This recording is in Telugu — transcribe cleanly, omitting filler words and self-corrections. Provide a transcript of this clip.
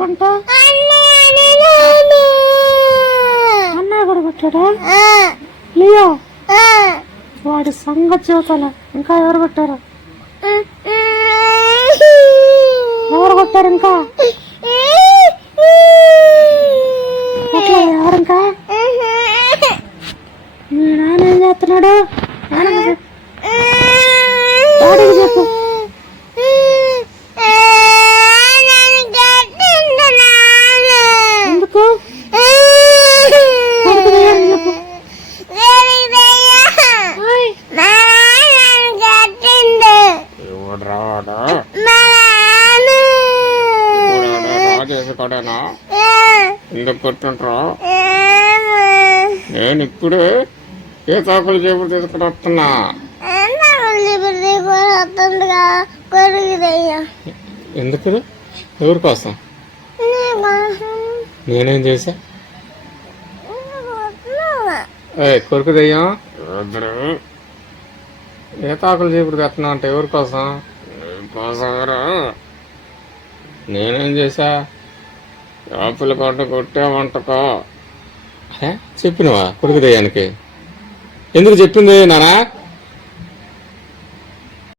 కొట్టుకుంటా అన్న కూడా కొట్టాడా లియో? వాడి సంగతి చూసాల. ఇంకా ఎవరు కొట్టారు? ఎవరు కొట్టారు ఇంకా? ఎవరు ఇంకా? మీ నాన్న ఏం చేస్తున్నాడు? డాడీకి చెప్పు. ఎందుకు చెప్పు. ఎందుకు కొట్టుంటారా? నేను ఇప్పుడే ఏ తాకులు చేపలు తీసుకుని వస్తున్నా. ఎందుకు? ఎవరి కోసం? నేనేం చేశా? కొరకు దెయ్యం ఏ తాకులు చేపలు తెస్తున్నా అంటే ఎవరి కోసం? నేనేం చేశా? చేపలు కొట్టామంటకో చెప్పినవా కొడుకు దెయ్యానికి? ఎందుకు చెప్పింది నానా?